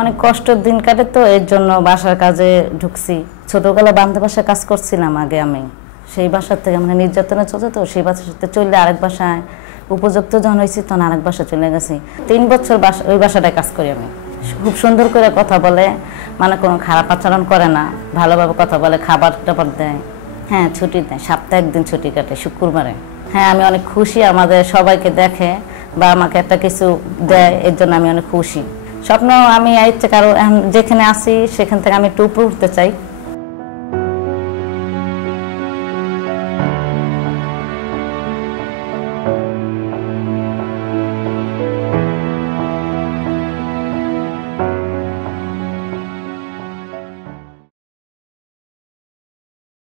অনেক কষ্টের দিন কাটে তো এর জন্য বাসার কাজে ঢুকছি। ছোটবেলায় বান্ধব বাসায় কাজ করছিলাম আগে আমি, সেই বাসার থেকে মানে নির্যাতনে চলছে তো সেই বাসার সাথে চললে আরেক বাসায় উপযুক্ত যখন হয়েছি তখন আরেক বাসায় চলে গেছি। 3 বছর ওই বাসাটায় কাজ করি আমি। খুব সুন্দর করে কথা বলে, মানে কোনো খারাপ আচরণ করে না, ভালোভাবে কথা বলে, খাবার টাবার দেয়। হ্যাঁ ছুটি দেয়, সপ্তাহে একদিন ছুটি কাটে শুক্রবারে। হ্যাঁ আমি অনেক খুশি, আমাদের সবাইকে দেখে বা আমাকে একটা কিছু দেয়, এর জন্য আমি অনেক খুশি। স্বপ্ন আমি ইচ্ছে কারো যেখানে আসি সেখান থেকে আমি একটু উপরে উঠতে চাই।